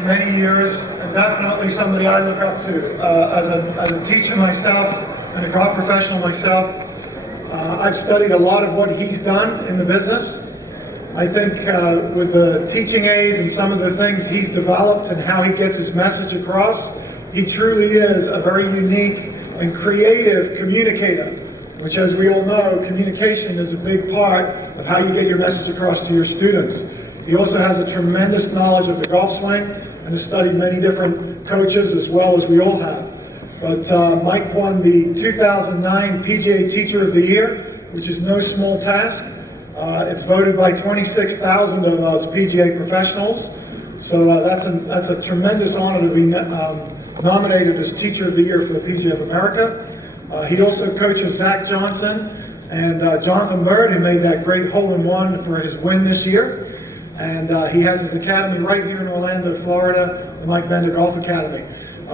Many years, and definitely somebody I look up to. As a teacher myself and a golf professional myself, I've studied a lot of what he's done in the business. I think with the teaching aids and some of the things he's developed and how he gets his message across, he truly is a very unique and creative communicator, which, as we all know, communication is a big part of how you get your message across to your students. He also has a tremendous knowledge of the golf swing and has studied many different coaches as well as we all have. But Mike won the 2009 Pga Teacher of the Year, which is no small task. It's voted by 26,000 of us PGA professionals. So that's a tremendous honor to be nominated as Teacher of the Year for the PGA of America. He also coaches Zach Johnson and Jonathan Bird, who made that great hole-in-one for his win this year. And he has his academy right here in Orlando, Florida, the Mike Bender Golf Academy.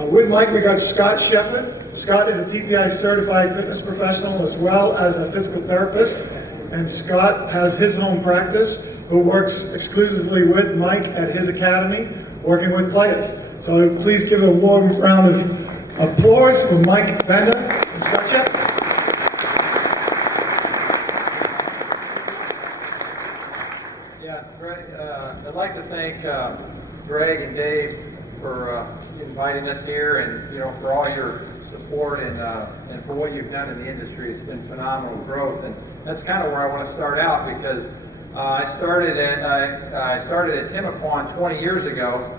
With Mike, we got Scott Shepard. Scott is a TPI certified fitness professional as well as a physical therapist. And Scott has his home practice, who works exclusively with Mike at his academy, working with players. So please give a warm round of applause for Mike Bender and Scott Shepard. Yeah, Greg, I'd like to thank Greg and Dave for inviting us here, and for all your support and for what you've done in the industry. It's been phenomenal growth, and that's kind of where I want to start out, because I started at Timaquan 20 years ago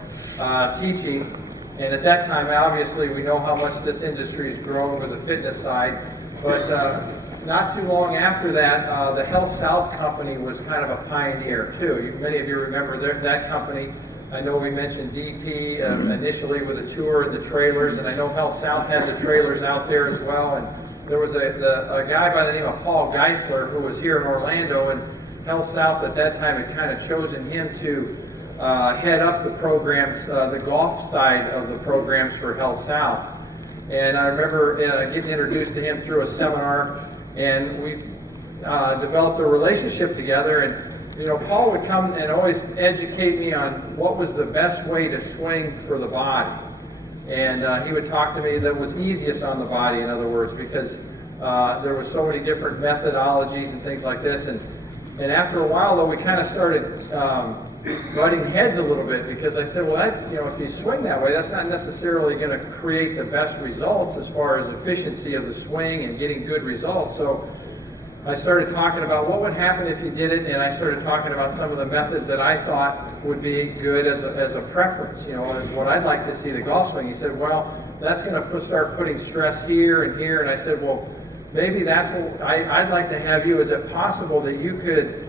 teaching, and at that time, obviously, we know how much this industry has grown with the fitness side, but not too long after that, the Health South company was kind of a pioneer too. Many of you remember that company. I know we mentioned DP initially with the tour and the trailers, and I know Health South had the trailers out there as well. And there was a guy by the name of Paul Geisler who was here in Orlando, and Health South at that time had kind of chosen him to head up the programs, the golf side of the programs for Health South. And I remember getting introduced to him through a seminar, and we developed a relationship together. And Paul would come and always educate me on what was the best way to swing for the body. And he would talk to me that was easiest on the body, in other words, because there were so many different methodologies and things like this. And after a while, though, we kind of started butting heads a little bit, because I said, well, if you swing that way, that's not necessarily going to create the best results as far as efficiency of the swing and getting good results. So I started talking about what would happen if you did it, and I started talking about some of the methods that I thought would be good as a preference, as what I'd like to see the golf swing. He said, well, that's going to start putting stress here and here, and I said, well, maybe that's what I'd like to have you. Is it possible that you could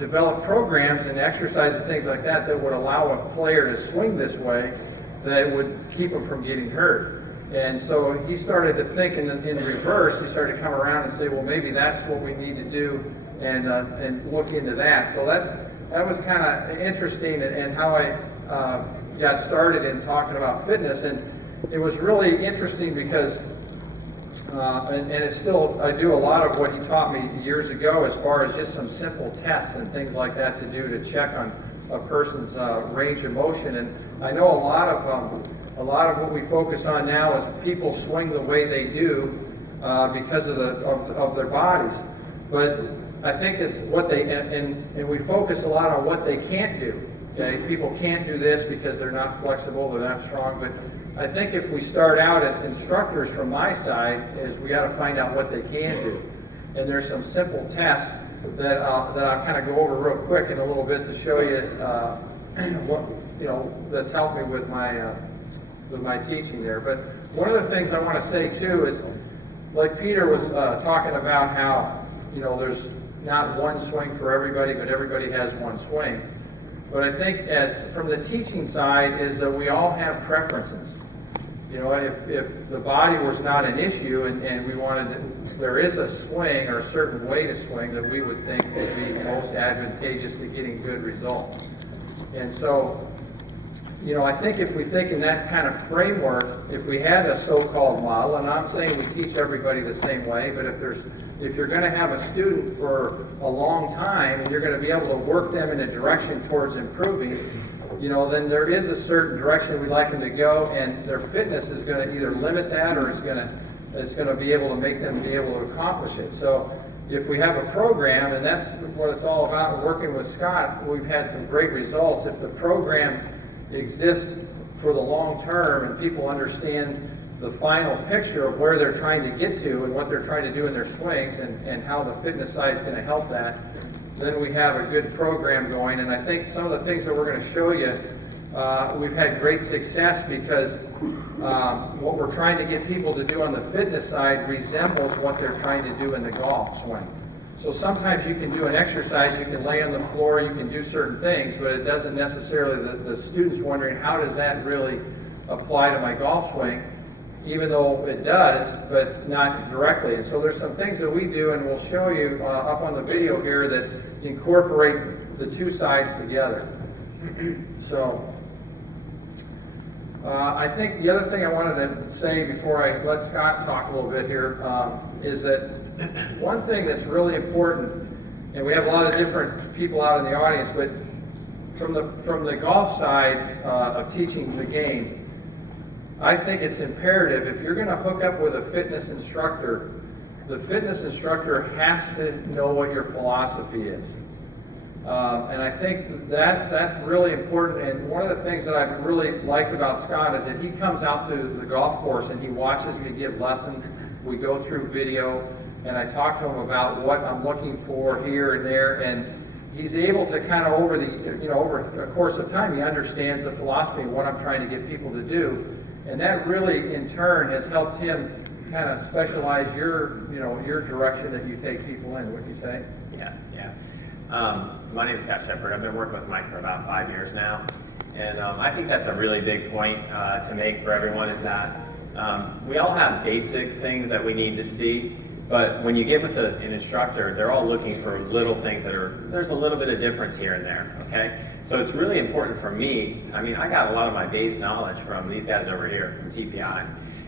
develop programs and exercise and things like that would allow a player to swing this way, that would keep them from getting hurt? And so he started to think in reverse. He started to come around and say, well, maybe that's what we need to do, and look into that. So that was kind of interesting, and how I got started in talking about fitness. And it was really interesting because, and it's still, I do a lot of what he taught me years ago as far as just some simple tests and things like that to do to check on a person's range of motion. And I know a lot of what we focus on now is people swing the way they do because of their bodies. But I think it's what they, and we focus a lot on what they can't do. Okay, people can't do this because they're not flexible, they're not strong. But I think if we start out as instructors from my side, is we got to find out what they can do. And there's some simple tests that I'll kind of go over real quick in a little bit to show you what that's helped me with my teaching there. But one of the things I want to say too is, like Peter was talking about how there's not one swing for everybody, but everybody has one swing. But I think from the teaching side is that we all have preferences. If the body was not an issue, and we wanted there is a swing or a certain way to swing that we would think would be most advantageous to getting good results. And so I think if we think in that kind of framework, if we had a so-called model, and I'm saying we teach everybody the same way, but if you're going to have a student for a long time and you're going to be able to work them in a direction towards improving, then there is a certain direction we'd like them to go, and their fitness is going to either limit that or it's going to be able to make them be able to accomplish it. So if we have a program, and that's what it's all about, working with Scott, we've had some great results. If the program exists for the long term and people understand the final picture of where they're trying to get to and what they're trying to do in their swings and how the fitness side is going to help that, then we have a good program going. And I think some of the things that we're going to show you, we've had great success because what we're trying to get people to do on the fitness side resembles what they're trying to do in the golf swing. So sometimes you can do an exercise, you can lay on the floor, you can do certain things, but it doesn't necessarily, the student's wondering, how does that really apply to my golf swing? Even though it does, but not directly. And so there's some things that we do, and we'll show you up on the video here, that incorporate the two sides together. So I think the other thing I wanted to say before I let Scott talk a little bit here is that one thing that's really important, and we have a lot of different people out in the audience, but from the golf side of teaching the game, I think it's imperative, if you're going to hook up with a fitness instructor, the fitness instructor has to know what your philosophy is. And I think that's really important. And one of the things that I've really liked about Scott is that he comes out to the golf course and he watches me give lessons. We go through video, and I talk to him about what I'm looking for here and there, and he's able to kind of over the course of time, he understands the philosophy of what I'm trying to get people to do. And that really, in turn, has helped him kind of specialize your direction that you take people in, wouldn't you say? Yeah. My name is Scott Shepard. I've been working with Mike for about 5 years now. And I think that's a really big point to make for everyone, is that we all have basic things that we need to see. But when you get with an instructor, they're all looking for little things there's a little bit of difference here and there, okay? So it's really important for me. I mean, I got a lot of my base knowledge from these guys over here from TPI.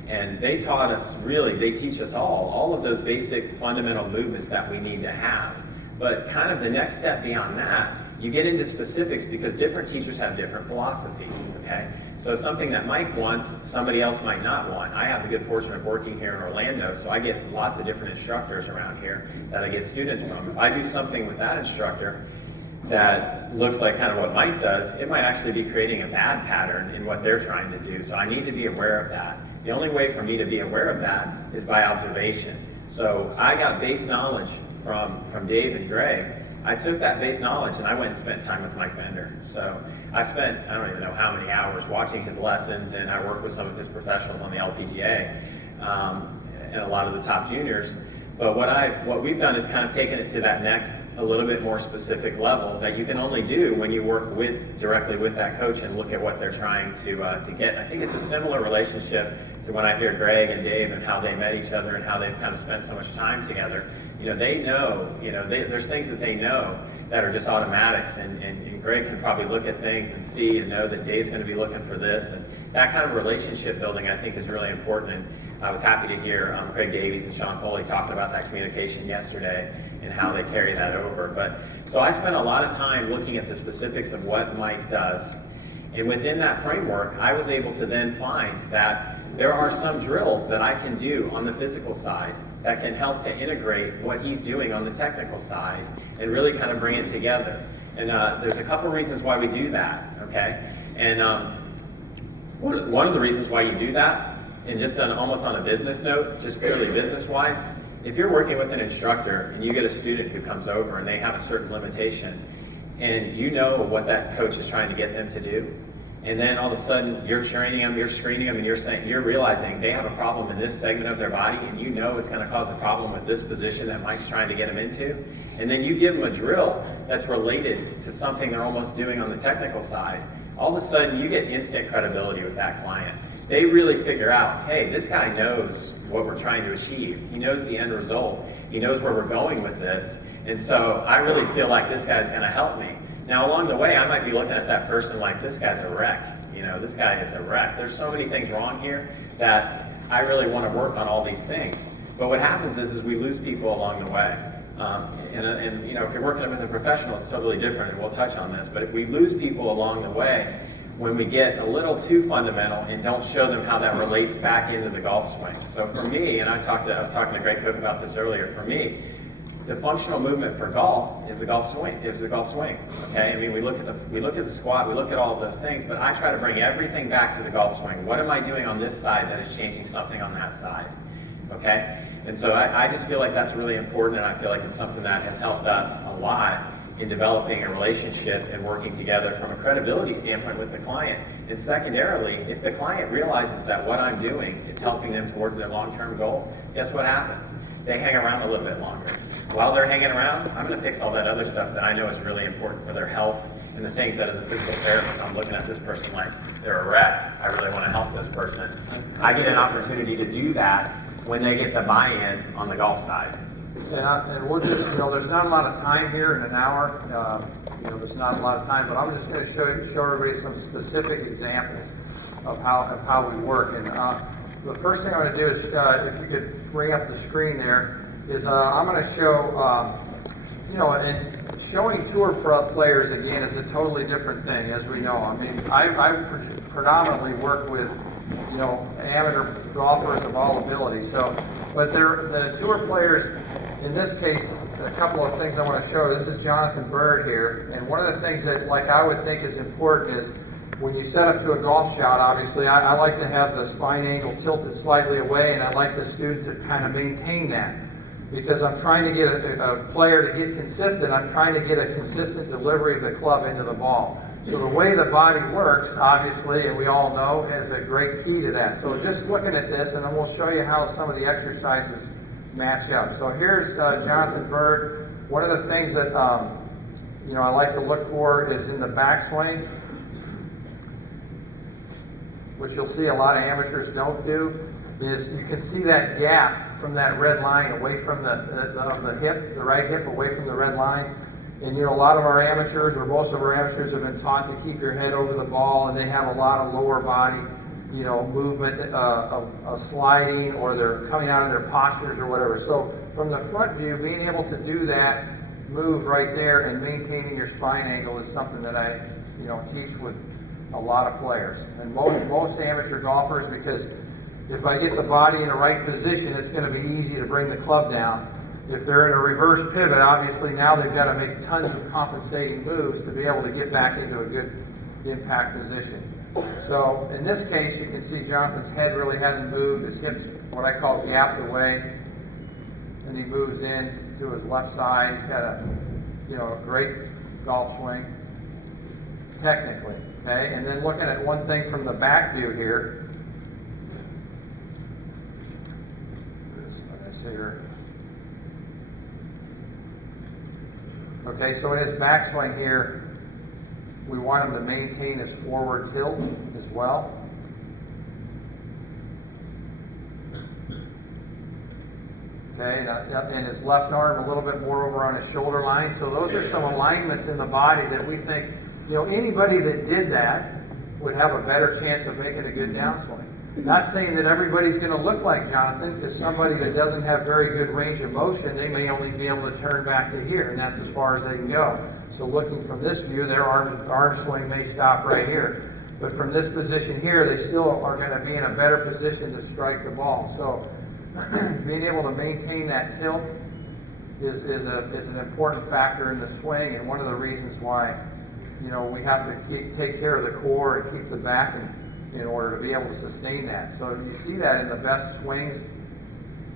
And they taught us, they teach us all of those basic fundamental movements that we need to have. But kind of the next step beyond that, you get into specifics because different teachers have different philosophies, okay? So something that Mike wants, somebody else might not want. I have the good fortune of working here in Orlando, so I get lots of different instructors around here that I get students from. If I do something with that instructor that looks like kind of what Mike does, it might actually be creating a bad pattern in what they're trying to do. So I need to be aware of that. The only way for me to be aware of that is by observation. So I got base knowledge from Dave and Greg. I took that base knowledge and I went and spent time with Mike Bender. So I spent, I don't even know how many hours watching his lessons, and I worked with some of his professionals on the LPGA and a lot of the top juniors. But what we've done is kind of taken it to that next, a little bit more specific level that you can only do when you work directly with that coach and look at what they're trying to get. I think it's a similar relationship to when I hear Greg and Dave and how they met each other and how they've kind of spent so much time together. They know, there's things that they know that are just automatics, and Greg can probably look at things and see and know that Dave's going to be looking for this, and that kind of relationship building I think is really important. And I was happy to hear Craig Davies and Sean Foley talking about that communication yesterday and how they carry that over. But so I spent a lot of time looking at the specifics of what Mike does, and within that framework I was able to then find that there are some drills that I can do on the physical side that can help to integrate what he's doing on the technical side and really kind of bring it together. And there's a couple reasons why we do that, okay? And one of the reasons why you do that, and just almost on a business note, just purely business-wise, if you're working with an instructor and you get a student who comes over and they have a certain limitation, and you know what that coach is trying to get them to do, and then all of a sudden you're training them, you're screening them, and you're realizing they have a problem in this segment of their body, and you know it's going to cause a problem with this position that Mike's trying to get them into, and then you give them a drill that's related to something they're almost doing on the technical side, all of a sudden you get instant credibility with that client. They really figure out, hey, this guy knows what we're trying to achieve. He knows the end result. He knows where we're going with this, and so I really feel like this guy's going to help me. Now, along the way, I might be looking at that person like, this guy's a wreck. This guy is a wreck. There's so many things wrong here that I really want to work on all these things. But what happens is we lose people along the way. And you know, if you're working with a professional, it's totally different, and we'll touch on this. But if we lose people along the way, when we get a little too fundamental and don't show them how that relates back into the golf swing. So for me, and I was talking to Greg Cook about this earlier, for me, the functional movement for golf is the golf swing. Okay, I mean, we look at the squat, we look at all of those things, but I try to bring everything back to the golf swing. What am I doing on this side that is changing something on that side? Okay, and so I just feel like that's really important, and I feel like it's something that has helped us a lot in developing a relationship and working together from a credibility standpoint with the client. And secondarily, if the client realizes that what I'm doing is helping them towards their long-term goal, guess what happens? They hang around a little bit longer. While they're hanging around, I'm going to fix all that other stuff that I know is really important for their health and the things that as a physical therapist, I'm looking at this person like they're a wreck. I really want to help this person. I get an opportunity to do that when they get the buy-in on the golf side. And we'll just, there's not a lot of time here in an hour. There's not a lot of time, but I'm just going to show everybody some specific examples of how we work. And the first thing I'm going to do is, if you could bring up the screen there, is I'm going to show, and showing tour players again is a totally different thing, as we know. I mean, I predominantly work with amateur golfers of all ability. So, but the tour players, in this case, a couple of things I want to show. This is Jonathan Bird here, and one of the things that, like, I would think is important is when you set up to a golf shot, obviously, I like to have the spine angle tilted slightly away, and I like the student to kind of maintain that. Because I'm trying to get a player to get consistent, I'm trying to get a consistent delivery of the club into the ball. So the way the body works, obviously, and we all know, is a great key to that. So just looking at this, and then we'll show you how some of the exercises match up. So here's Jonathan Bird. One of the things that I like to look for is in the backswing, which you'll see a lot of amateurs don't do, is you can see that gap from that red line away from the hip, the right hip away from the red line. And a lot of our amateurs, or most of our amateurs, have been taught to keep your head over the ball, and they have a lot of lower body, movement of sliding, or they're coming out of their postures or whatever. So from the front view, being able to do that move right there and maintaining your spine angle is something that I, teach with a lot of players. And most amateur golfers, because if I get the body in the right position, it's going to be easy to bring the club down. If they're in a reverse pivot, obviously now they've got to make tons of compensating moves to be able to get back into a good impact position. So in this case, you can see Jonathan's head really hasn't moved. His hips, what I call gapped away, and he moves in to his left side. He's got a great golf swing, technically. Okay, and then looking at one thing from the back view here. Okay, so in his backswing here, we want him to maintain his forward tilt as well. Okay, and his left arm a little bit more over on his shoulder line. So those are some alignments in the body that we think, anybody that did that would have a better chance of making a good downswing. Not saying that everybody's going to look like Jonathan, because somebody that doesn't have very good range of motion, they may only be able to turn back to here, and that's as far as they can go. So looking from this view, their arm swing may stop right here. But from this position here, they still are going to be in a better position to strike the ball. So being able to maintain that tilt is an important factor in the swing, and one of the reasons why we have to take care of the core and keep the back in order to be able to sustain that. So you see that in the best swings,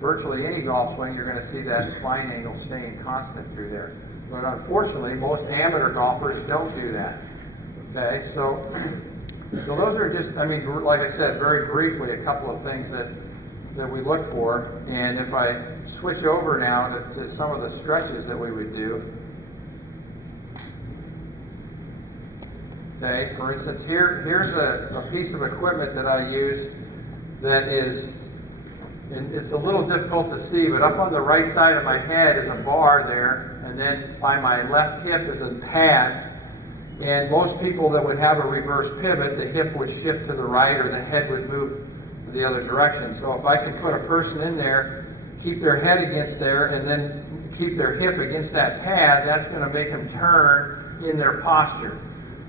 virtually any golf swing, you're going to see that spine angle staying constant through there. But unfortunately, most amateur golfers don't do that. Okay, so those are just, like I said, very briefly, a couple of things that we look for. And if I switch over now to some of the stretches that we would do. Okay, for instance, here's a piece of equipment that I use that is, and it's a little difficult to see, but up on the right side of my head is a bar there, and then by my left hip is a pad. And most people that would have a reverse pivot, the hip would shift to the right or the head would move to the other direction. So if I can put a person in there keep their head against there and then keep their hip against that pad, that's going to make them turn in their posture.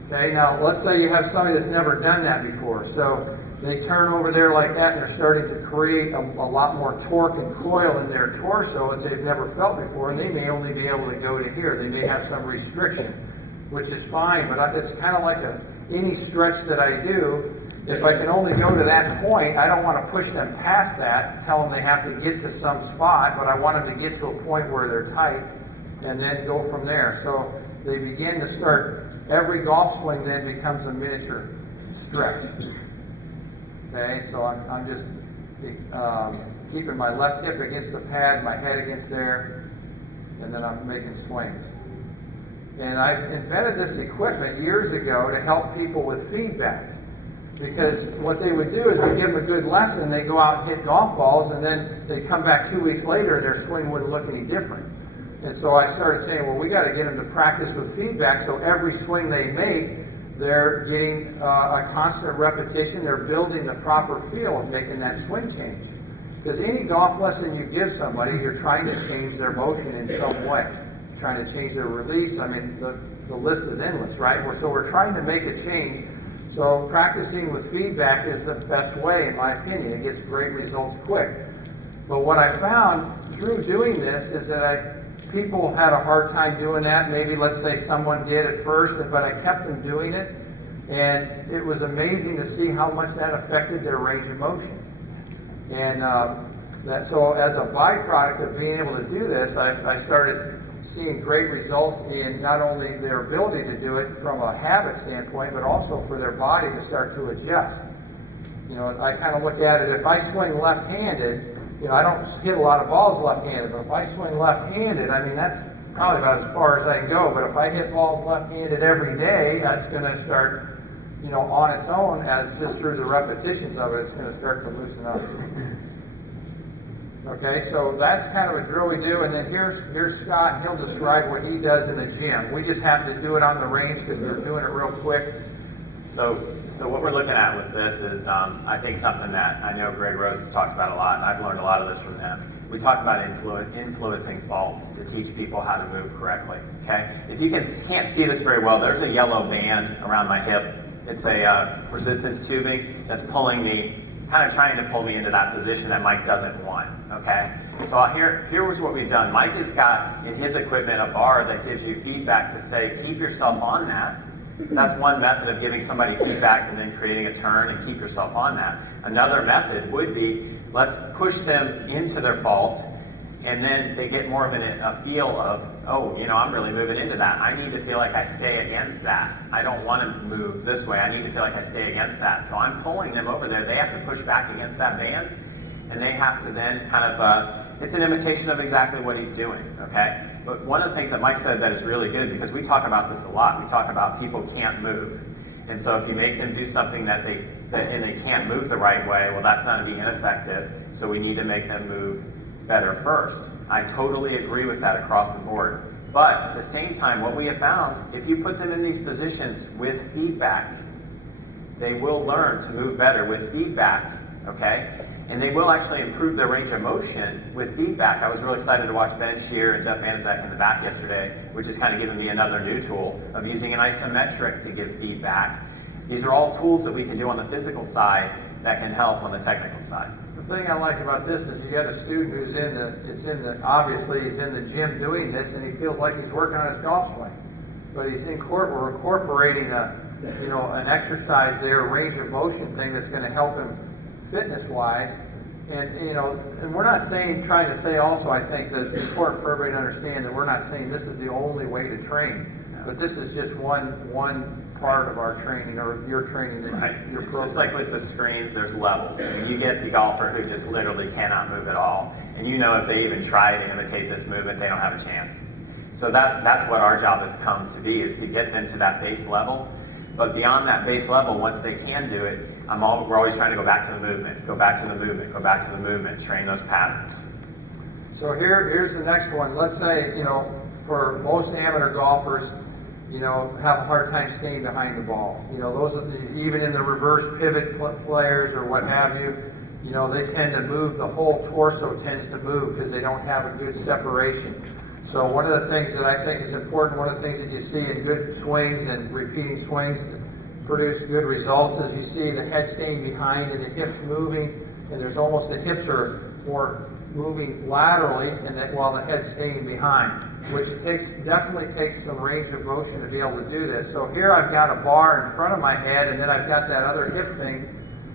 Okay, now let's say you have somebody that's never done that before. So they turn over there like that and they're starting to create a lot more torque and coil in their torso that they've never felt before, and they may only be able to go to here. They may have some restriction, which is fine, but it's kind of like any stretch that I do. If I can only go to that point, I don't want to push them past that, tell them they have to get to some spot, but I want them to get to a point where they're tight and then go from there. So they begin to start, every golf swing then becomes a miniature stretch. Okay, so I'm just keeping my left hip against the pad, my head against there, and then I'm making swings. And I invented this equipment years ago to help people with feedback. Because what they would do is we'd give them a good lesson, they go out and hit golf balls, and then they come back 2 weeks later and their swing wouldn't look any different. And so I started saying, well, we got to get them to practice with feedback, so every swing they make, they're getting a constant repetition, they're building the proper feel of making that swing change. Because any golf lesson you give somebody, you're trying to change their motion in some way. Trying to change their release, I mean, the list is endless, right? So we're trying to make a change. So practicing with feedback is the best way, in my opinion. It gets great results quick. But what I found through doing this is that people had a hard time doing that. Maybe, let's say, someone did at first, but I kept them doing it. And it was amazing to see how much that affected their range of motion. And so as a byproduct of being able to do this, I started seeing great results in not only their ability to do it from a habit standpoint, but also for their body to start to adjust. You know, I kind of look at it, if I swing left-handed, you know, I don't hit a lot of balls left-handed, but if I swing left-handed, I mean, that's probably about as far as I can go. But if I hit balls left-handed every day, that's going to start, you know, on its own, as just through the repetitions of it, it's going to start to loosen up. Okay, so that's kind of a drill we do, and then here's Scott, and he'll describe what he does in the gym. We just happen to do it on the range because we're doing it real quick. So what we're looking at with this is, I think something that I know Greg Rose has talked about a lot, and I've learned a lot of this from him. We talk about influencing faults to teach people how to move correctly. Okay, if you can't see this very well, there's a yellow band around my hip. It's a resistance tubing that's pulling me, kind of trying to pull me into that position that Mike doesn't want. Okay, so here was what we've done. Mike has got in his equipment a bar that gives you feedback to say, keep yourself on that. That's one method of giving somebody feedback and then creating a turn and keep yourself on that. Another method would be, let's push them into their fault, and then they get more of a feel of, oh, you know, I'm really moving into that. I need to feel like I stay against that. I don't want to move this way. I need to feel like I stay against that. So I'm pulling them over there. They have to push back against that band, and they have to then kind of, it's an imitation of exactly what he's doing, okay? But one of the things that Mike said that is really good, because we talk about this a lot, we talk about people can't move. And so if you make them do something and they can't move the right way, well, that's going to be ineffective, so we need to make them move better first. I totally agree with that across the board. But at the same time, what we have found, if you put them in these positions with feedback, they will learn to move better with feedback, okay? And they will actually improve their range of motion with feedback. I was really excited to watch Ben Shear and Jeff Banaszak in the back yesterday, which is kind of giving me another new tool of using an isometric to give feedback. These are all tools that we can do on the physical side that can help on the technical side. The thing I like about this is you got a student who's obviously he's in the gym doing this, and he feels like he's working on his golf swing. But we're incorporating an exercise there, a range of motion thing that's going to help him fitness-wise. And we're not trying to say also, I think that it's important for everybody to understand that we're not saying this is the only way to train, but this is just one part of our training, or your training, right. Your it's program. Just like with the screens, there's levels. I mean, you get the golfer who just literally cannot move at all, and you know if they even try to imitate this movement, they don't have a chance. So that's what our job has come to be, is to get them to that base level. But beyond that base level, once they can do it, we're always trying to go back to the movement, go back to the movement, go back to the movement, train those patterns. So here's the next one. Let's say, for most amateur golfers, have a hard time staying behind the ball. Those are even in the reverse pivot players or what have you, you know, they tend to move, the whole torso tends to move because they don't have a good separation. So one of the things that I think is important, one of the things that you see in good swings and repeating swings that produce good results is you see the head staying behind and the hips moving, and there's almost the hips are more moving laterally and that while the head's staying behind, which definitely takes some range of motion to be able to do this. So here I've got a bar in front of my head, and then I've got that other hip thing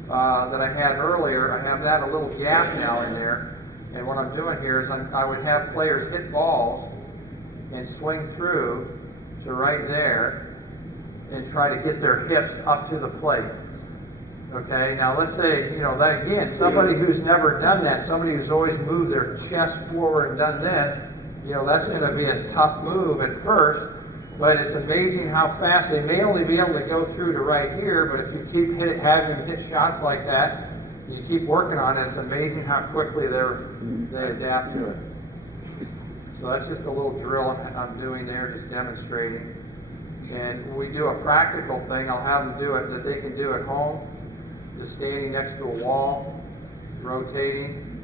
that I had earlier. I have that a little gap now in there, and what I'm doing here is I would have players hit balls and swing through to right there and try to get their hips up to the plate. Okay, now let's say, you know, that again, somebody who's never done that, somebody who's always moved their chest forward and done this, you know, that's going to be a tough move at first, but it's amazing how fast they may only be able to go through to right here, but if you keep having them hit shots like that, you keep working on it, it's amazing how quickly they adapt to it. So that's just a little drill I'm doing there, just demonstrating. And we do a practical thing, I'll have them do it that they can do at home, just standing next to a wall, rotating,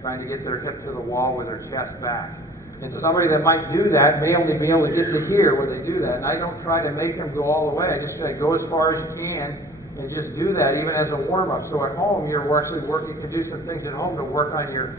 trying to get their hip to the wall with their chest back. And somebody that might do that may only be able to get to here when they do that. And I don't try to make them go all the way. I just try to go as far as you can and just do that even as a warm-up. So at home, you can do some things at home to work on your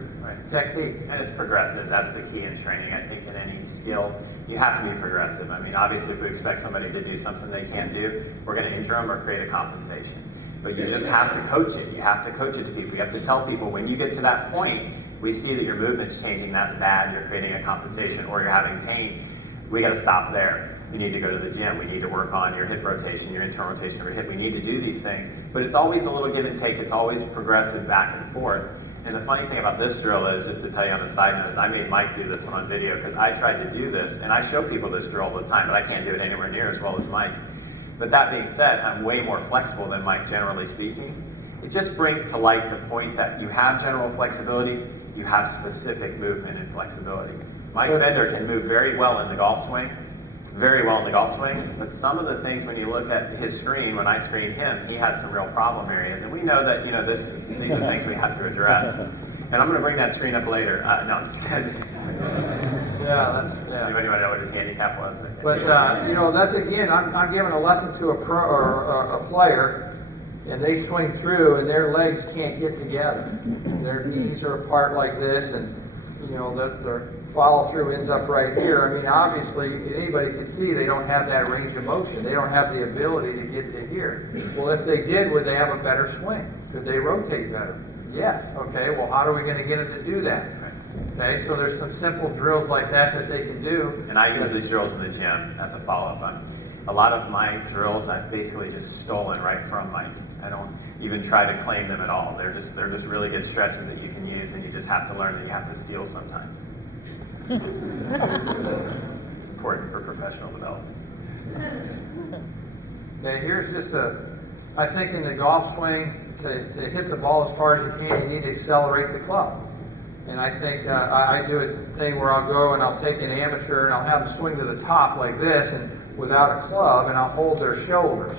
technique. And it's progressive. That's the key in training. I think in any skill, you have to be progressive. I mean, obviously, if we expect somebody to do something they can't do, we're going to injure them or create a compensation. But you just have to coach it. You have to coach it to people. You have to tell people when you get to that point, we see that your movement's changing, that's bad, you're creating a compensation, or you're having pain, we got to stop there. You need to go to the gym. We need to work on your hip rotation, your internal rotation of your hip. We need to do these things. But it's always a little give and take. It's always progressive back and forth. And the funny thing about this drill is, just to tell you on a side note, is I made Mike do this one on video because I tried to do this, and I show people this drill all the time, but I can't do it anywhere near as well as Mike. But that being said, I'm way more flexible than Mike, generally speaking. It just brings to light the point that you have general flexibility, you have specific movement and flexibility. Mike Bender can move very well in the golf swing, but some of the things when you look at his screen, when I screen him, he has some real problem areas. And we know that, these are things we have to address. And I'm going to bring that screen up later. No, I'm just kidding. Yeah. Anybody want to know what his handicap was? But, that's again, I'm giving a lesson to a pro or a player, and they swing through and their legs can't get together. Their knees are apart like this, and their follow through ends up right here. I mean, obviously anybody can see they don't have that range of motion. They don't have the ability to get to here. Well, if they did, would they have a better swing? Could they rotate better? Yes. Okay, well, how are we going to get them to do that? Okay, so there's some simple drills like that they can do. And I use these drills in the gym as a follow-up. A lot of my drills I've basically just stolen right from Mike. I don't even try to claim them at all. They're just really good stretches that you can use, and you just have to learn that you have to steal sometimes. It's important for professional development. Now here's just I think in the golf swing, to hit the ball as far as you can, you need to accelerate the club. And I think I do a thing where I'll go and I'll take an amateur and I'll have them swing to the top like this and without a club, and I'll hold their shoulders.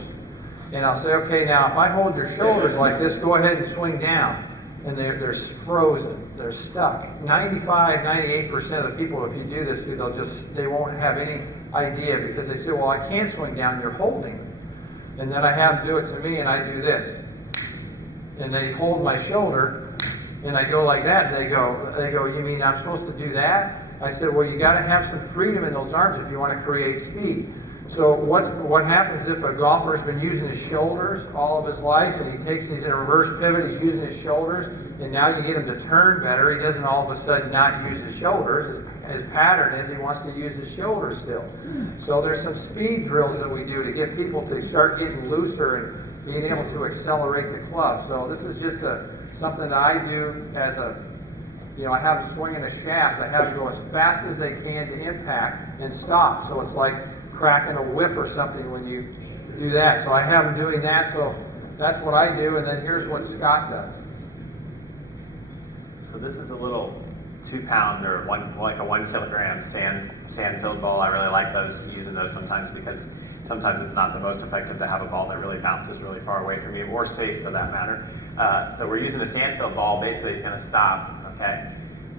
And I'll say, okay, now if I hold your shoulders like this, go ahead and swing down. And they're frozen. They're stuck. 98% of the people, if you do this, they won't have any idea because they say, well, I can't swing down, you're holding. And then I have them do it to me and I do this. And they hold my shoulder and I go like that, and they go, you mean I'm supposed to do that? I said, well, you got to have some freedom in those arms if you want to create speed. So what happens if a golfer has been using his shoulders all of his life, and he's in a reverse pivot, he's using his shoulders, and now you get him to turn better, he doesn't all of a sudden not use his shoulders. His pattern is he wants to use his shoulders still. So there's some speed drills that we do to get people to start getting looser and being able to accelerate the club. So this is just something that I do as I have them swinging a shaft. I have them go as fast as they can to impact and stop. So it's like cracking a whip or something when you do that. So I have them doing that. So that's what I do. And then here's what Scott does. So this is a little 2-pound or like a 1 kilogram sand-filled ball. I really like using those sometimes because sometimes it's not the most effective to have a ball that really bounces really far away from you, or safe for that matter. So we're using the sandfield ball. Basically, it's going to stop, okay?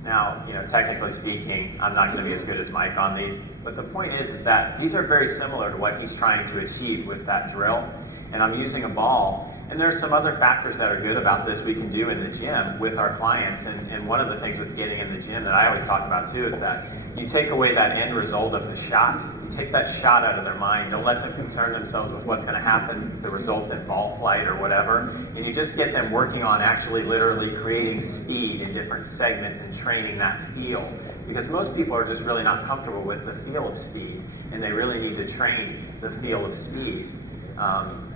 Now, technically speaking, I'm not going to be as good as Mike on these, but the point is that these are very similar to what he's trying to achieve with that drill, and I'm using a ball. And there's some other factors that are good about this we can do in the gym with our clients, and one of the things with getting in the gym that I always talk about too is that you take away that end result of the shot. You take that shot out of their mind. Don't let them concern themselves with what's going to happen, the resultant ball flight or whatever, and you just get them working on actually literally creating speed in different segments and training that feel. Because most people are just really not comfortable with the feel of speed, and they really need to train the feel of speed.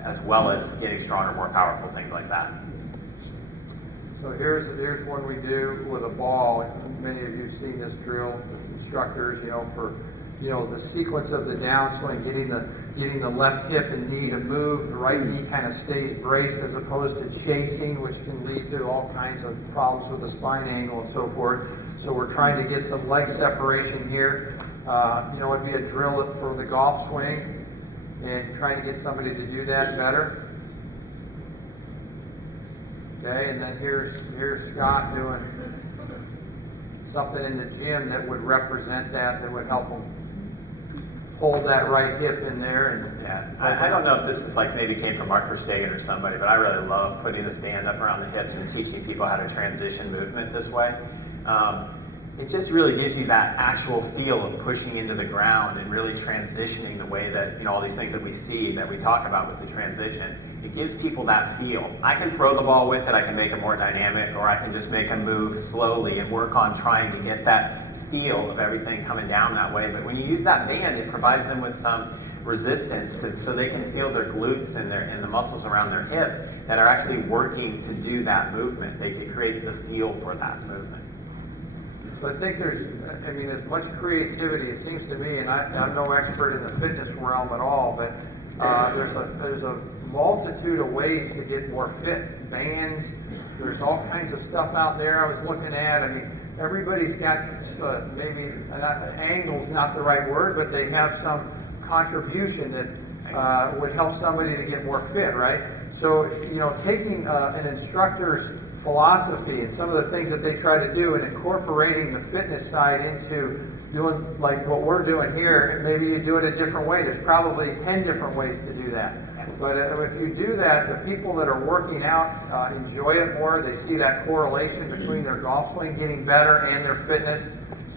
As well as getting stronger, more powerful, things like that. So here's one we do with a ball. Many of you have seen this drill with instructors, for the sequence of the downswing, getting the left hip and knee to move. The right knee kind of stays braced as opposed to chasing, which can lead to all kinds of problems with the spine angle and so forth. So we're trying to get some leg separation here. It'd be a drill for the golf swing, and trying to get somebody to do that better. Okay, and then here's Scott doing something in the gym that would represent that would help him hold that right hip in there. And yeah, I don't know if this is maybe came from Mark Verstegen or somebody, but I really love putting this band up around the hips and teaching people how to transition movement this way. It just really gives you that actual feel of pushing into the ground and really transitioning the way that, all these things that we see, that we talk about with the transition. It gives people that feel. I can throw the ball with it, I can make it more dynamic, or I can just make them move slowly and work on trying to get that feel of everything coming down that way. But when you use that band, it provides them with some resistance so they can feel their glutes and the muscles around their hip that are actually working to do that movement. It creates the feel for that movement. So I think there's as much creativity, it seems to me, and I'm no expert in the fitness realm at all, but there's a multitude of ways to get more fit. Bands, there's all kinds of stuff out there I was looking at. Everybody's got maybe, angle's not the right word, but they have some contribution that would help somebody to get more fit, right? So, taking an instructor's philosophy and some of the things that they try to do and incorporating the fitness side into doing like what we're doing here, maybe you do it a different way. There's probably 10 different ways to do that. But if you do that, the people that are working out enjoy it more. They see that correlation between their golf swing getting better and their fitness.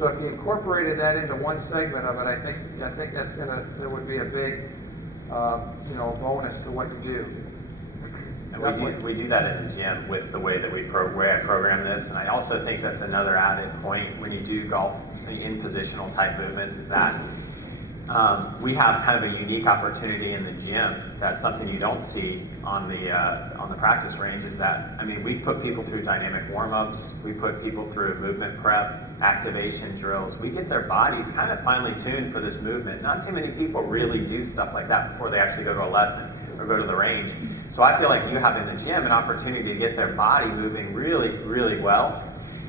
So if you incorporated that into one segment of it, I think that would be a big bonus to what you do. And we do that in the gym with the way that I program this, and I also think that's another added point when you do golf in positional type movements is that we have kind of a unique opportunity in the gym. That's something you don't see on the practice range. Is that we put people through dynamic warm-ups, we put people through movement prep, activation drills. We get their bodies kind of finely tuned for this movement. Not too many people really do stuff like that before they actually go to a lesson or go to the range. So I feel like you have in the gym an opportunity to get their body moving really, really well,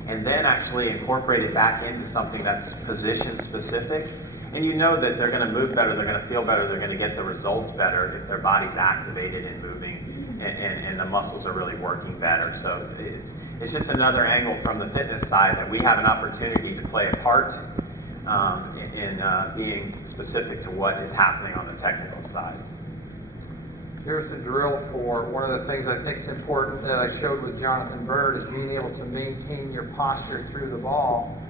and then actually incorporate it back into something that's position specific. And that they're going to move better, they're going to feel better, they're going to get the results better if their body's activated and moving, and the muscles are really working better. So it's just another angle from the fitness side that we have an opportunity to play a part in being specific to what is happening on the technical side. Here's the drill for one of the things I think is important that I showed with Jonathan Bird is being able to maintain your posture through the ball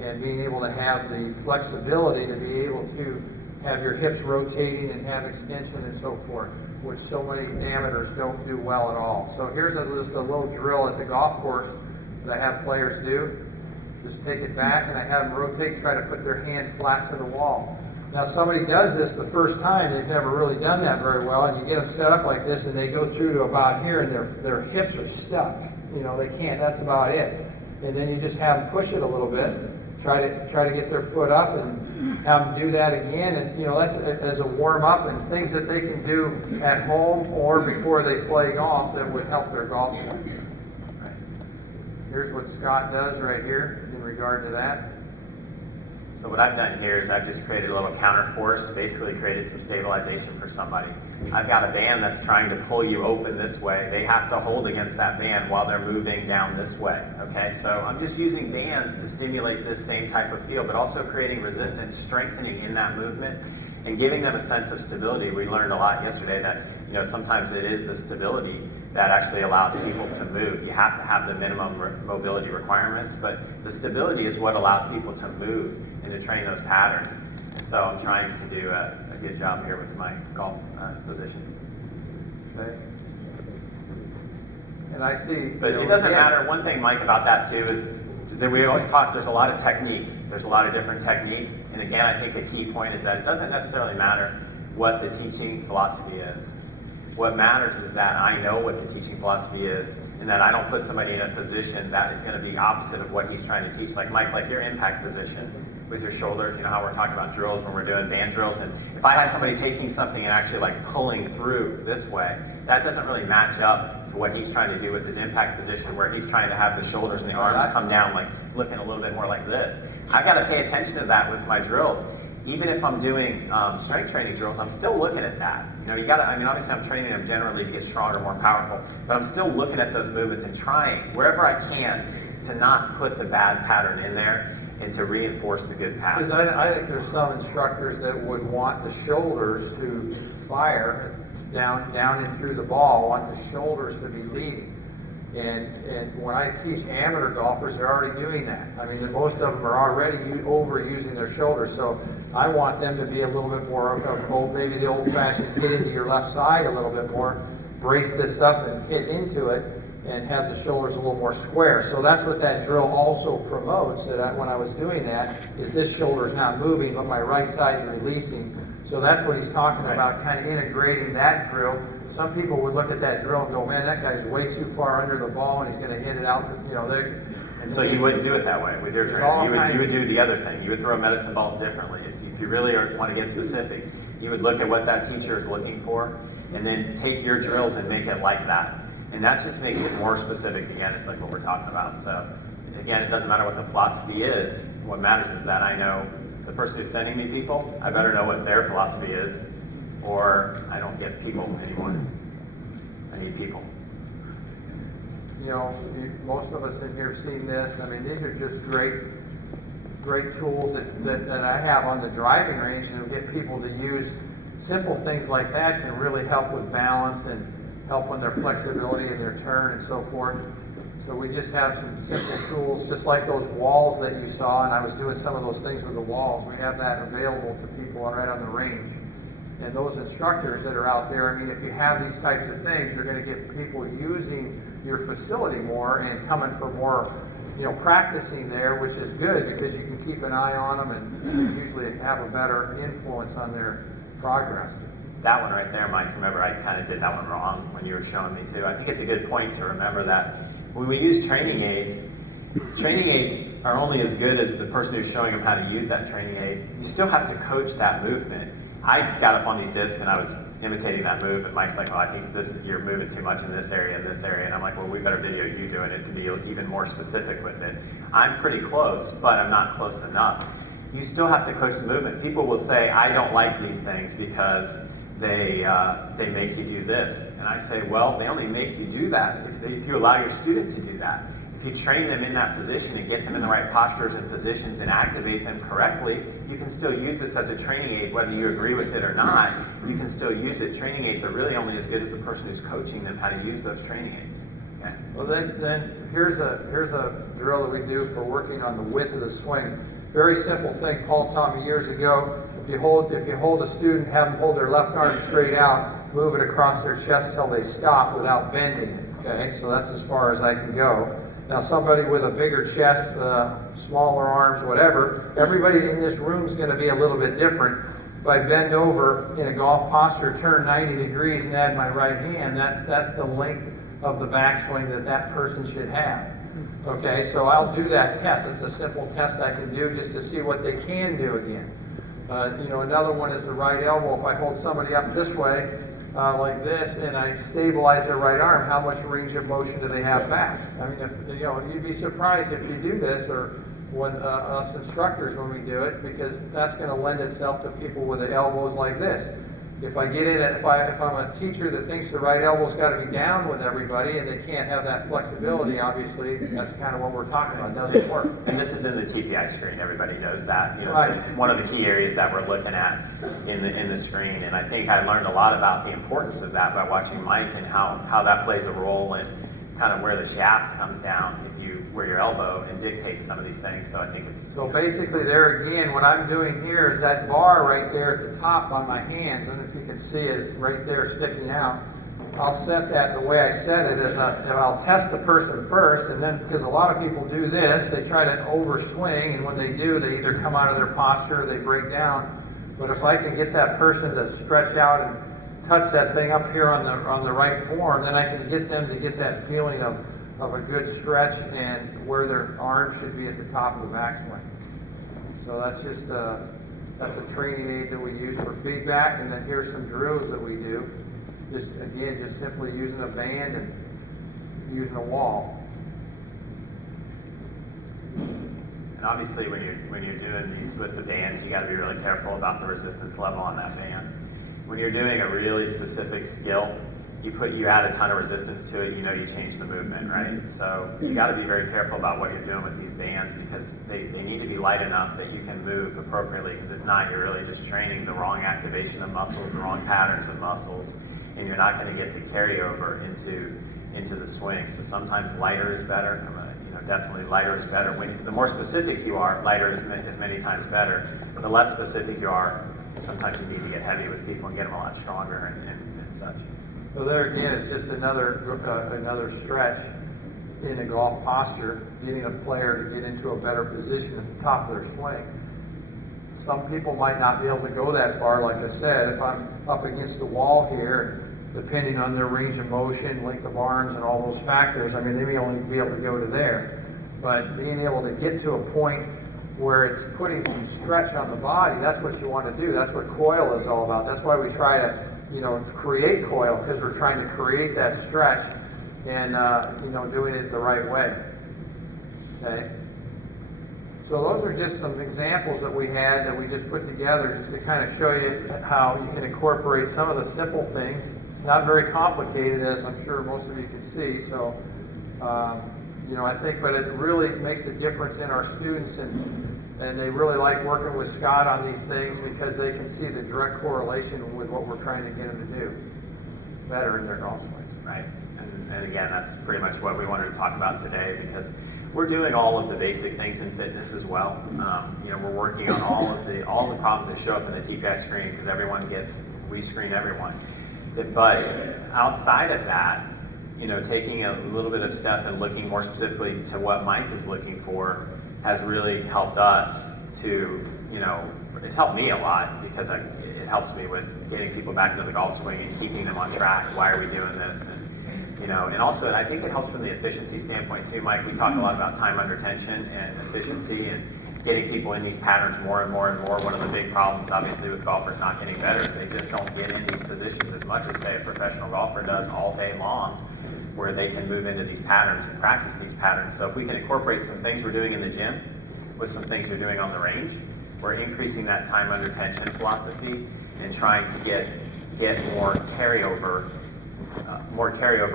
and being able to have the flexibility to be able to have your hips rotating and have extension and so forth, which so many amateurs don't do well at all. So here's just a little drill at the golf course that I have players do. Just take it back and I have them rotate, try to put their hand flat to the wall. Now somebody does this the first time, they've never really done that very well, and you get them set up like this and they go through to about here and their hips are stuck. They can't, that's about it. And then you just have them push it a little bit, try to get their foot up and have them do that again, and that's as a warm-up and things that they can do at home or before they play golf that would help their golf swing. Here's what Scott does right here in regard to that. So what I've done here is I've just created a little counter force, basically created some stabilization for somebody. I've got a band that's trying to pull you open this way. They have to hold against that band while they're moving down this way, okay? So I'm just using bands to stimulate this same type of feel, but also creating resistance, strengthening in that movement, and giving them a sense of stability. We learned a lot yesterday that, you know, sometimes it is the stability that actually allows people to move. You have to have the minimum mobility requirements, but the stability is what allows people to move and to train those patterns. And so I'm trying to do a good job here with my golf position. Okay. And I see. But it doesn't matter. One thing, Mike, about that too is that we always talk, there's a lot of technique. There's a lot of different technique. And again, I think a key point is that it doesn't necessarily matter what the teaching philosophy is. What matters is that I know what the teaching philosophy is, and that I don't put somebody in a position that is going to be opposite of what he's trying to teach. Like Mike, like your impact position with your shoulders, you know how we're talking about drills when we're doing band drills, and if I had somebody taking something and actually like pulling through this way, that doesn't really match up to what he's trying to do with his impact position, where he's trying to have the shoulders and the arms come down, like looking a little bit more like this. I got to pay attention to that with my drills. Even if I'm doing strength training drills, I'm still looking at that. You know, you got to, I mean, obviously I'm training them generally to get stronger, more powerful, but I'm still looking at those movements and trying, wherever I can, to not put the bad pattern in there and to reinforce the good pattern. Because I think there's some instructors that would want the shoulders to fire down and through the ball, want the shoulders to be leading. And when I teach amateur golfers, they're already doing that. I mean, most of them are already overusing their shoulders. So I want them to be a little bit more of maybe the old-fashioned hit into your left side a little bit more, brace this up and hit into it, and have the shoulders a little more square. So that's what that drill also promotes, that when I was doing that, is this shoulder's not moving, but my right side's releasing. So that's what he's talking about, kind of integrating that drill. Some people would look at that drill and go, man, that guy's way too far under the ball and he's going to hit it out, you know. And so you wouldn't do it that way with your training. You would do the other thing. You would throw medicine balls differently. If you really want to get specific, you would look at what that teacher is looking for and then take your drills and make it like that. And that just makes it more specific. Again, it's like what we're talking about. So again, it doesn't matter what the philosophy is. What matters is that I know the person who's sending me people, I better know what their philosophy is, or I don't get people anymore. I need people. You know, most of us in here have seen this. I mean, these are just great tools that I have on the driving range, and get people to use. Simple things like that can really help with balance and help on their flexibility and their turn and so forth. So we just have some simple tools, just like those walls that you saw, and I was doing some of those things with the walls. We have that available to people right on the range. And those instructors that are out there, I mean, if you have these types of things, you're going to get people using your facility more and coming for more, you know, practicing there, which is good because you can keep an eye on them and usually have a better influence on their progress. That one right there, Mike, remember I kind of did that one wrong when you were showing me too. I think it's a good point to remember that when we use training aids are only as good as the person who's showing them how to use that training aid. You still have to coach that movement. I got up on these discs and I was imitating that move, and Mike's like, oh, I think you're moving too much in this area, and I'm like, well, we better video you doing it to be even more specific with it. I'm pretty close, but I'm not close enough. You still have to coach the movement. People will say, I don't like these things because they make you do this. And I say, well, they only make you do that if you allow your student to do that. If you train them in that position and get them in the right postures and positions and activate them correctly, you can still use this as a training aid, whether you agree with it or not. You can still use it. Training aids are really only as good as the person who's coaching them how to use those training aids. Okay. Well, then here's a drill that we do for working on the width of the swing. Very simple thing Paul taught me years ago. If you hold a student, have them hold their left arm straight out, move it across their chest till they stop without bending. Okay, so that's as far as I can go. Now somebody with a bigger chest, smaller arms, whatever, everybody in this room is going to be a little bit different. If I bend over in a golf posture, turn 90 degrees and add my right hand, that's the length of the backswing that person should have. Okay, so I'll do that test. It's a simple test I can do just to see what they can do again. Another one is the right elbow. If I hold somebody up this way, like this, and I stabilize their right arm, how much range of motion do they have back? I mean, you'd be surprised if you do this, or when us instructors when we do it, because that's going to lend itself to people with the elbows like this. If I get in it, if I'm a teacher that thinks the right elbow's got to be down with everybody and they can't have that flexibility, obviously that's kind of what we're talking about. It doesn't work. And this is in the TPI screen. Everybody knows that. You know, Right. it's one of the key areas that we're looking at in the screen. And I think I learned a lot about the importance of that by watching Mike and how that plays a role in kind of where the shaft comes down where your elbow and dictates some of these things. So I think it's So basically there again, what I'm doing here is that bar right there at the top on my hands, and if you can see it, it's right there sticking out. I'll set that the way I set it is I'll test the person first, and then because a lot of people do this, they try to overswing, and when they do, they either come out of their posture or they break down. But if I can get that person to stretch out and touch that thing up here on the right form, then I can get them to get that feeling of a good stretch and where their arm should be at the top of the backswing. So that's just that's a training aid that we use for feedback, and then here's some drills that we do. Just simply using a band and using a wall. And obviously when you're doing these with the bands, you got to be really careful about the resistance level on that band. When you're doing a really specific skill, you add a ton of resistance to it, you change the movement, right? So you got to be very careful about what you're doing with these bands, because they need to be light enough that you can move appropriately, because if not, you're really just training the wrong activation of muscles, the wrong patterns of muscles, and you're not going to get the carryover into the swing. So sometimes lighter is better. Definitely lighter is better. The more specific you are, lighter is many times better. The less specific you are, sometimes you need to get heavy with people and get them a lot stronger and such. So there again, it's just another stretch in the golf posture, getting a player to get into a better position at the top of their swing. Some people might not be able to go that far, like I said. If I'm up against the wall here, depending on their range of motion, length of arms, and all those factors, they may only be able to go to there. But being able to get to a point where it's putting some stretch on the body, that's what you want to do. That's what coil is all about. That's why we try to create coil, because we're trying to create that stretch and, doing it the right way. Okay? So those are just some examples that we had that we just put together just to kind of show you how you can incorporate some of the simple things. It's not very complicated, as I'm sure most of you can see. So, I think, but it really makes a difference in our students, and they really like working with Scott on these things because they can see the direct correlation with what we're trying to get them to do better in their golf swings. Right. And again, that's pretty much what we wanted to talk about today, because we're doing all of the basic things in fitness as well. We're working on all the problems that show up in the TPI screen, because we screen everyone. But outside of that, taking a little bit of step and looking more specifically to what Mike is looking for has really helped us to, it's helped me a lot, because it helps me with getting people back into the golf swing and keeping them on track. Why are we doing this? And also I think it helps from the efficiency standpoint too, Mike. We talk a lot about time under tension and efficiency and getting people in these patterns more and more and more. One of the big problems, obviously, with golfers not getting better is they just don't get in these positions as much as, say, a professional golfer does all day long, where they can move into these patterns and practice these patterns. So if we can incorporate some things we're doing in the gym with some things you're doing on the range, we're increasing that time under tension philosophy and trying to get more carryover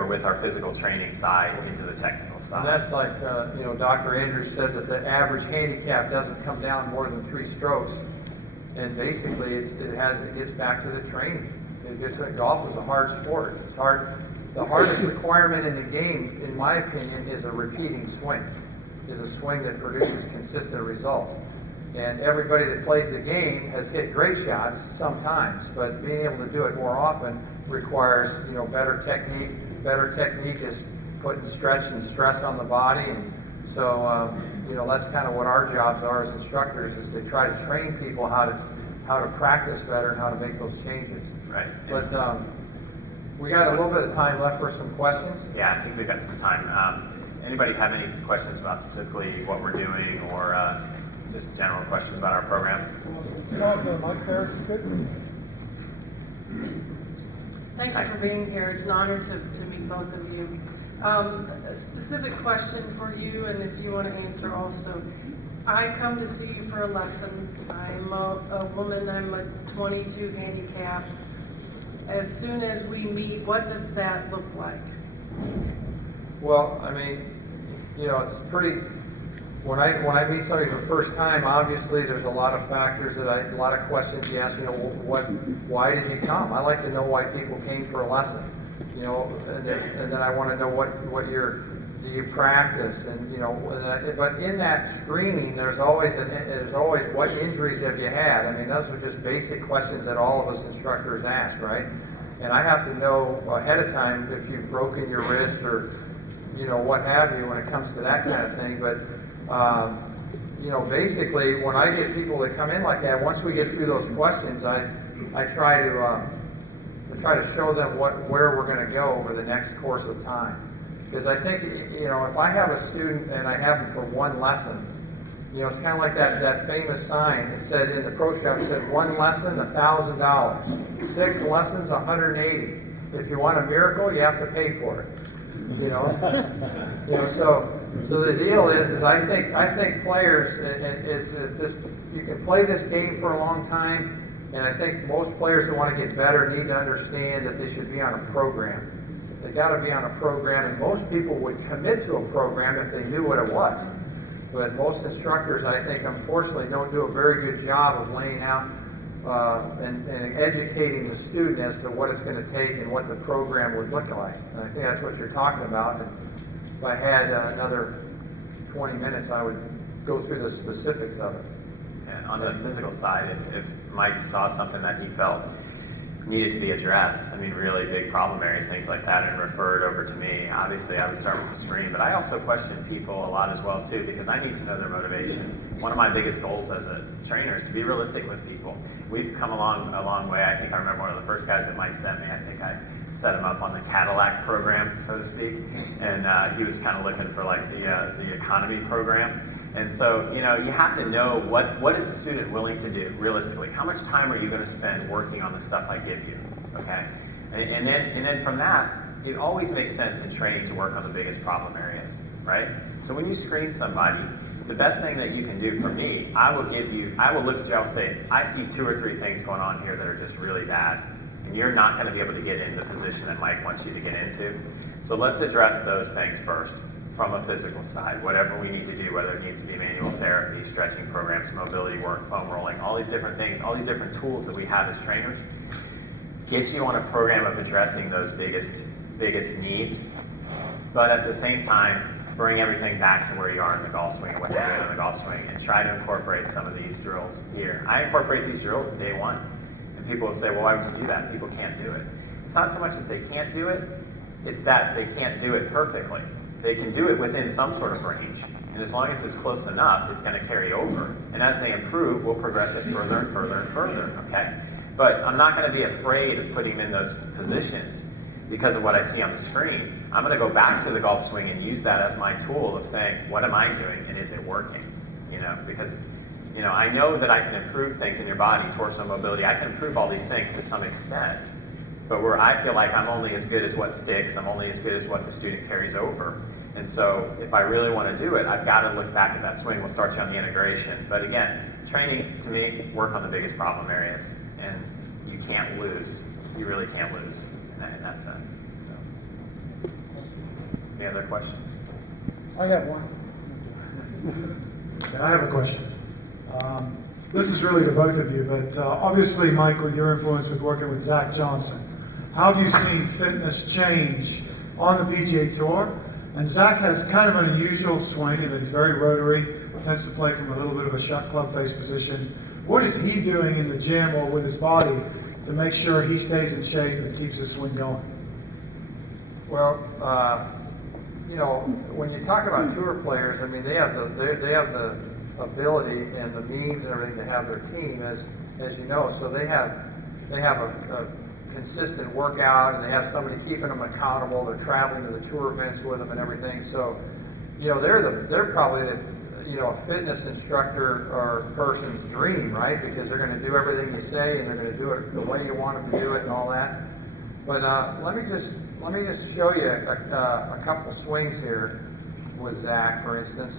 with our physical training side into the technical side. And that's like, Dr. Andrews said that the average handicap doesn't come down more than 3 strokes. And basically, it gets back to the training. Golf is a hard sport. It's hard. The hardest requirement in the game, in my opinion, is a repeating swing. Is a swing that produces consistent results. And everybody that plays the game has hit great shots sometimes, but being able to do it more often requires, better technique. Better technique is putting stretch and stress on the body, and so that's kind of what our jobs are as instructors, is to try to train people how to practice better and how to make those changes. Right. But we got a little bit of time left for some questions. Yeah, I think we've got some time. Anybody have any questions about specifically what we're doing, or just general questions about our program? Scott, Mike there, if you could. Thank you for being here. It's an honor to meet both of you. A specific question for you, and if you want to answer also. I come to see you for a lesson. I'm a woman, I'm a 22 handicap. As soon as we meet, what does that look like? Well, I mean, you know, it's pretty, when I meet somebody for the first time, obviously there's a lot of factors a lot of questions you ask, you know, why did you come? I like to know why people came for a lesson, you know, and then I want to know what do you practice, and you know, but in that screening, there's always what injuries have you had? I mean, those are just basic questions that all of us instructors ask, right? And I have to know ahead of time if you've broken your wrist or, you know, what have you when it comes to that kind of thing. But, you know, basically, when I get people that come in like that, once we get through those questions, I try to show them where we're going to go over the next course of time. Because I think, you know, if I have a student and I have them for one lesson, you know, it's kind of like that famous sign. It said in the pro shop, it said one lesson, $1,000. 6 lessons, $180. If you want a miracle, you have to pay for it. You know, so the deal is I think players is this. You can play this game for a long time, and I think most players that want to get better need to understand that they should be on a program. They got to be on a program, and most people would commit to a program if they knew what it was. But most instructors, I think, unfortunately, don't do a very good job of laying out and educating the student as to what it's going to take and what the program would look like. And I think that's what you're talking about. And if I had another 20 minutes, I would go through the specifics of it. And on the physical side, if Mike saw something that he felt needed to be addressed, I mean, really big problem areas, things like that, and refer it over to me, obviously I would start with the screen. But I also question people a lot as well, too, because I need to know their motivation. One of my biggest goals as a trainer is to be realistic with people. We've come a long way. I think I remember one of the first guys that Mike sent me, I think I set him up on the Cadillac program, so to speak, and he was kind of looking for like the economy program. And so, you know, you have to know what is the student willing to do realistically. How much time are you going to spend working on the stuff I give you? Okay, and then from that, it always makes sense in training to work on the biggest problem areas, right? So when you screen somebody, the best thing that you can do for me, I will look at you, I'll say, I see 2 or 3 things going on here that are just really bad, and you're not going to be able to get into the position that Mike wants you to get into. So let's address those things first. From a physical side, whatever we need to do, whether it needs to be manual therapy, stretching programs, mobility work, foam rolling, all these different things, all these different tools that we have as trainers, get you on a program of addressing those biggest needs, but at the same time, bring everything back to where you are in the golf swing and what you're doing in the golf swing, and try to incorporate some of these drills here. I incorporate these drills day one, and people will say, well, why would you do that? People can't do it. It's not so much that they can't do it, it's that they can't do it perfectly. They can do it within some sort of range, and as long as it's close enough, it's going to carry over. And as they improve, we'll progress it further and further and further, okay? But I'm not going to be afraid of putting them in those positions because of what I see on the screen. I'm going to go back to the golf swing and use that as my tool of saying, what am I doing, and is it working? You know, because, you know, I know that I can improve things in your body, torso mobility. I can improve all these things to some extent. But where I feel like I'm only as good as what sticks, I'm only as good as what the student carries over. And so if I really want to do it, I've got to look back at that swing. We'll start you on the integration. But again, training, to me, work on the biggest problem areas. And you can't lose. You really can't lose in that sense. So. Any other questions? I have one. I have a question. This is really to both of you, but obviously, Mike, with your influence with working with Zach Johnson, how have you seen fitness change on the PGA Tour? And Zach has kind of an unusual swing in that he's very rotary, tends to play from a little bit of a shot club face position. What is he doing in the gym or with his body to make sure he stays in shape and keeps his swing going? Well, you know, when you talk about tour players, I mean, they have the ability and the means and everything to have their team, as you know. So they have a consistent workout, and they have somebody keeping them accountable. They're traveling to the tour events with them and everything. So, you know, they're probably a fitness instructor or person's dream, right? Because they're going to do everything you say, and they're going to do it the way you want them to do it and all that. But let me just show you a couple swings here with Zach, for instance.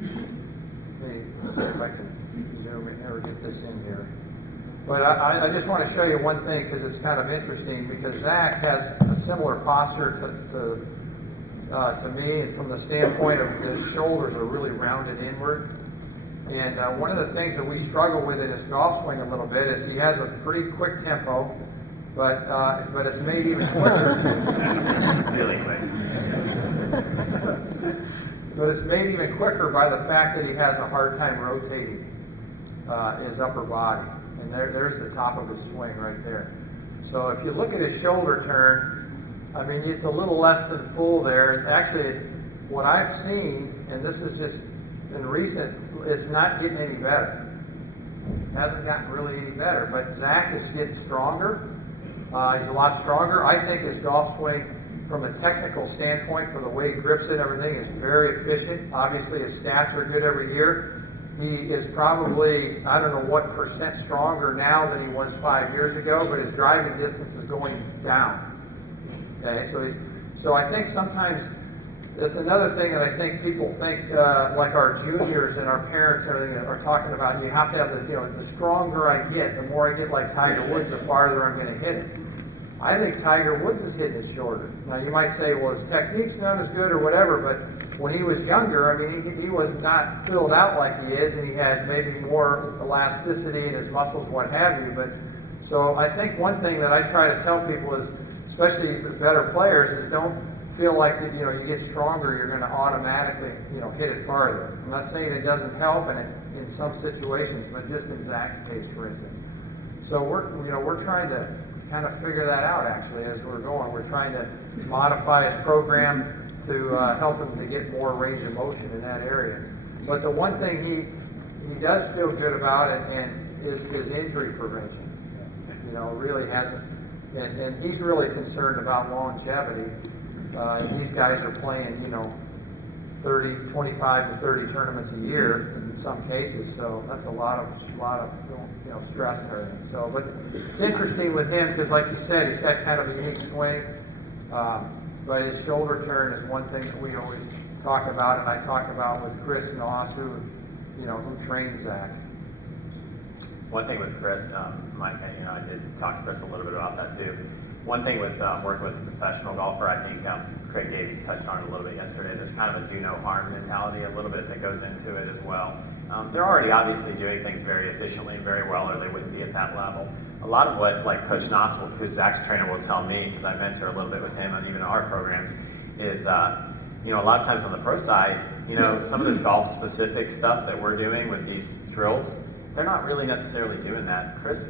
Let's see if I can zoom in here or get this in here. But I just want to show you one thing because it's kind of interesting, because Zach has a similar posture to me, and from the standpoint of his shoulders are really rounded inward. And one of the things that we struggle with in his golf swing a little bit is he has a pretty quick tempo, but it's made even quicker. Really quick. But it's made even quicker by the fact that he has a hard time rotating his upper body. And there's the top of his swing right there. So if you look at his shoulder turn, I mean, it's a little less than full there. Actually, what I've seen, and this is just in recent, it's not getting any better. It hasn't gotten really any better. But Zach is getting stronger. He's a lot stronger. I think his golf swing, from a technical standpoint, for the way he grips it and everything, is very efficient. Obviously, his stats are good every year. He is probably, I don't know what percent stronger now than he was 5 years ago, but his driving distance is going down. Okay, so I think sometimes that's another thing that I think people think, like our juniors and our parents and everything are talking about. You have to have the stronger I get, the more I get like Tiger Woods, the farther I'm going to hit it. I think Tiger Woods is hitting it shorter. Now you might say, well, his technique's not as good or whatever, but when he was younger, I mean, he was not filled out like he is, and he had maybe more elasticity in his muscles, what have you. But so I think one thing that I try to tell people is, especially the better players, is don't feel like that, you get stronger, you're going to automatically hit it farther. I'm not saying it doesn't help in some situations, but just in Zach's case, for instance. So we're trying to kind of figure that out actually as we're going. We're trying to modify his program to help him to get more range of motion in that area. But the one thing he does feel good about it and is his injury prevention. Really hasn't, and he's really concerned about longevity. These guys are playing 25 to 30 tournaments a year in some cases, so that's a lot of stress and everything. So, but it's interesting with him because, like you said, he's got kind of a unique swing. But his shoulder turn is one thing that we always talk about, and I talk about with Chris Noss, who trains Zach. One thing with Chris, Mike, I did talk to Chris a little bit about that too. One thing with working with a professional golfer, I think Craig Davies touched on it a little bit yesterday. There's kind of a do no harm mentality a little bit that goes into it as well. They're already obviously doing things very efficiently and very well, or they wouldn't be at that level. A lot of what, like Coach Noss, who's Zach's trainer, will tell me, because I mentor a little bit with him on even our programs, is a lot of times on the pro side, some of this golf-specific stuff that we're doing with these drills, they're not really necessarily doing that. Chris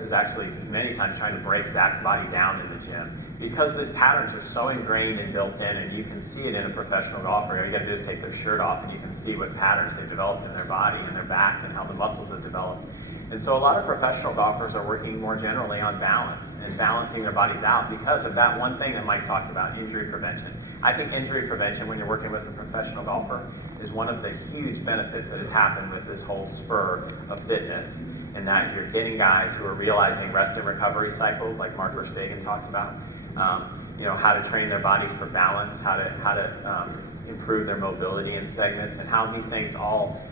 is actually many times trying to break Zach's body down in the gym because these patterns are so ingrained and built in, and you can see it in a professional golfer. All you got to do is take their shirt off, and you can see what patterns they've developed in their body and their back and how the muscles have developed. And so a lot of professional golfers are working more generally on balance and balancing their bodies out because of that one thing that Mike talked about, injury prevention. I think injury prevention when you're working with a professional golfer is one of the huge benefits that has happened with this whole spur of fitness, and that you're getting guys who are realizing rest and recovery cycles like Mark Verstegen talks about, how to train their bodies for balance, how to improve their mobility in segments, and how these things all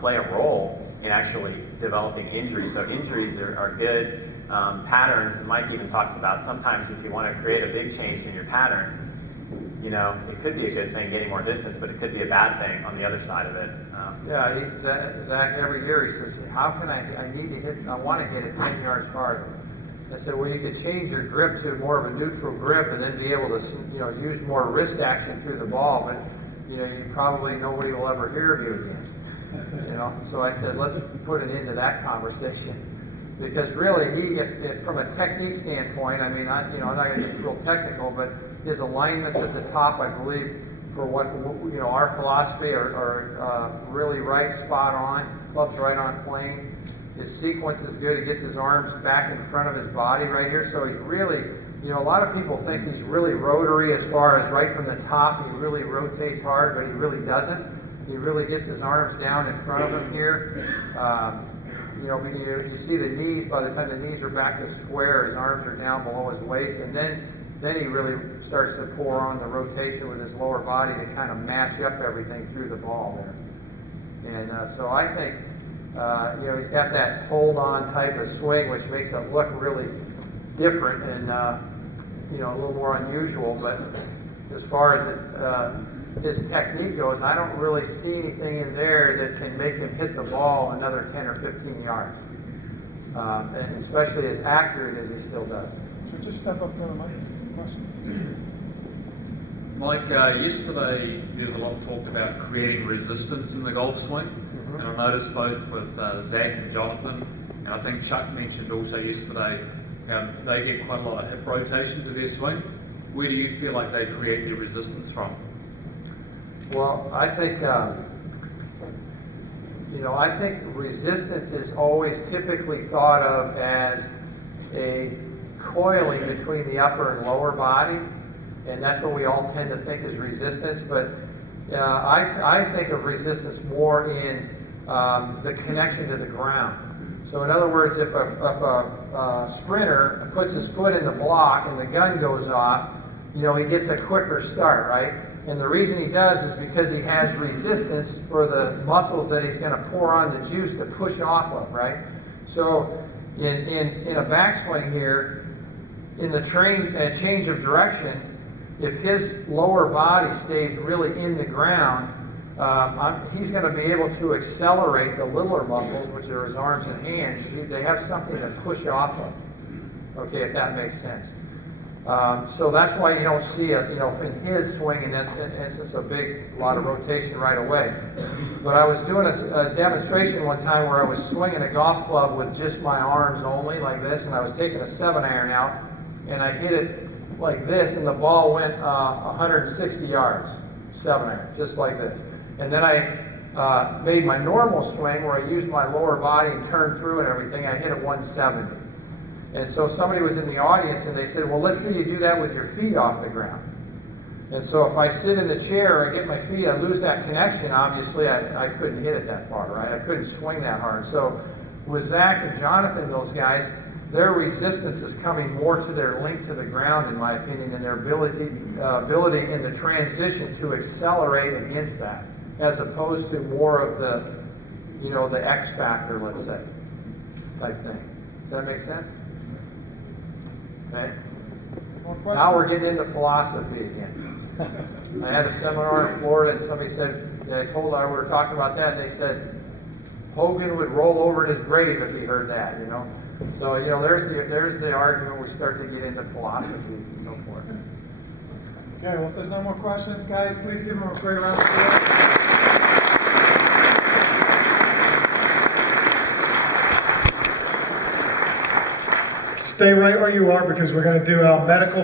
play a role in actually developing injuries. So injuries are good patterns. Mike even talks about sometimes if you want to create a big change in your pattern, it could be a good thing getting more distance, but it could be a bad thing on the other side of it. Zach, every year he says, how can I want to hit it 10 yards farther. I said, well, you could change your grip to more of a neutral grip and then be able to, use more wrist action through the ball, but, nobody will ever hear of you again. So I said, let's put an end to that conversation. Because really, from a technique standpoint, I'm not going to get real technical, but his alignments at the top, I believe, for what our philosophy are really right, spot on. Club's right on plane. His sequence is good. He gets his arms back in front of his body right here, so he's really, a lot of people think he's really rotary as far as right from the top. He really rotates hard, but he really doesn't. He really gets his arms down in front of him here. you see the knees, by the time the knees are back to square, his arms are down below his waist, and then he really starts to pour on the rotation with his lower body to kind of match up everything through the ball there. And so I think, he's got that hold-on type of swing, which makes it look really different and, a little more unusual. But as far as his technique goes, I don't really see anything in there that can make him hit the ball another 10 or 15 yards, and especially as accurate as he still does. So just step up to the mic and ask a question. Mike, yesterday there was a lot of talk about creating resistance in the golf swing, and I noticed both with Zach and Jonathan, and I think Chuck mentioned also yesterday, they get quite a lot of hip rotation to their swing. Where do you feel like they create their resistance from? Well, I think resistance is always typically thought of as a coiling between the upper and lower body, and that's what we all tend to think is resistance. But I think of resistance more in the connection to the ground. So in other words, if a sprinter puts his foot in the block and the gun goes off, he gets a quicker start, right? And the reason he does is because he has resistance for the muscles that he's going to pour on the juice to push off of, right? So in a backswing here, in the change of direction, if his lower body stays really in the ground, he's going to be able to accelerate the littler muscles, which are his arms and hands. They have something to push off of. Okay, if that makes sense. So that's why you don't see in his swing, and it's just a lot of rotation right away. But I was doing a demonstration one time where I was swinging a golf club with just my arms only, like this, and I was taking a 7-iron out, and I hit it like this, and the ball went 160 yards, 7-iron, just like this. And then I made my normal swing where I used my lower body and turned through and everything. I hit it 170. And so somebody was in the audience and they said, well, let's see you do that with your feet off the ground. And so if I sit in the chair or I get my feet, I lose that connection. Obviously, I couldn't hit it that far, right? I couldn't swing that hard. So with Zach and Jonathan, those guys, their resistance is coming more to their link to the ground, in my opinion, and their ability in the transition to accelerate against that, as opposed to more of the X factor, let's say, type thing. Does that make sense? Okay. Now we're getting into philosophy again. I had a seminar in Florida, and somebody said, we were talking about that, and they said, Hogan would roll over in his grave if he heard that, So, there's the argument. We start to get into philosophies and so forth. Okay, well, if there's no more questions, guys, please give them a great round of applause. Stay right where you are because we're going to do our medical